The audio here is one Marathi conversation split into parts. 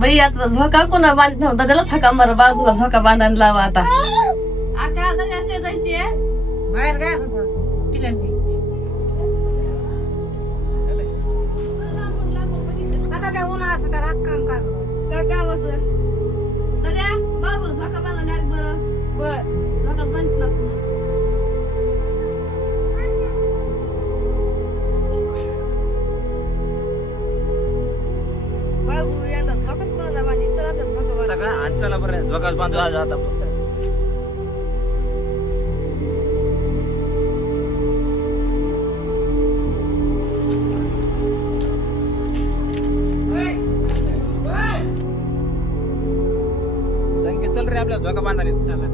बाई आता झोका कोणा बांधत नव्हता त्याला झोका मारा बाजूला झोका बांधायला लावा आता आका आता काय जायचे बाहेर काय असं पिलांनी आता त्या उन्हा असं तर काम का काय काम असं दर्या बाबू झोका बांधा लाग बरं बर झोका बांधत ना बाबू यंदा झोकाच कोणाला बांधी चला आपल्या झोका बांधा सगळं आणि चला बरं झोकाच बांधू आज आता संकेत चल रे आपल्या झोका बांधायला चला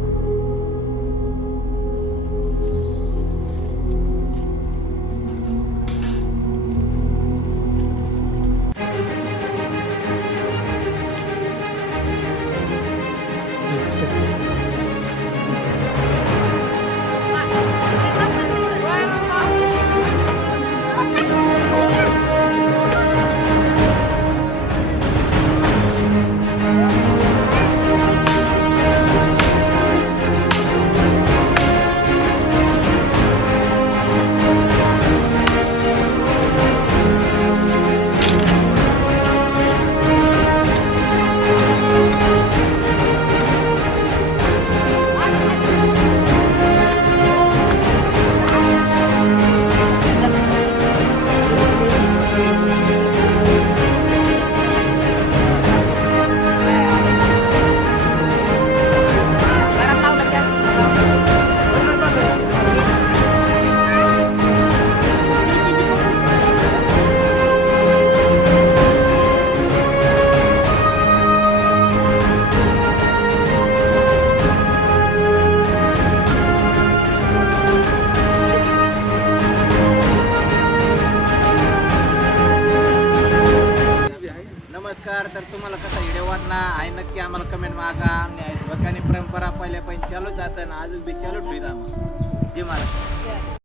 नमस्कार. तर तुम्हाला कसा व्हिडिओ वाटला आहे नक्की आम्हाला कमेंट मागा आणि झोकानी परंपरा पहिल्यापासून चालूच असेल अजून बी चालू ठेवत आम्हाला. जय महाराज.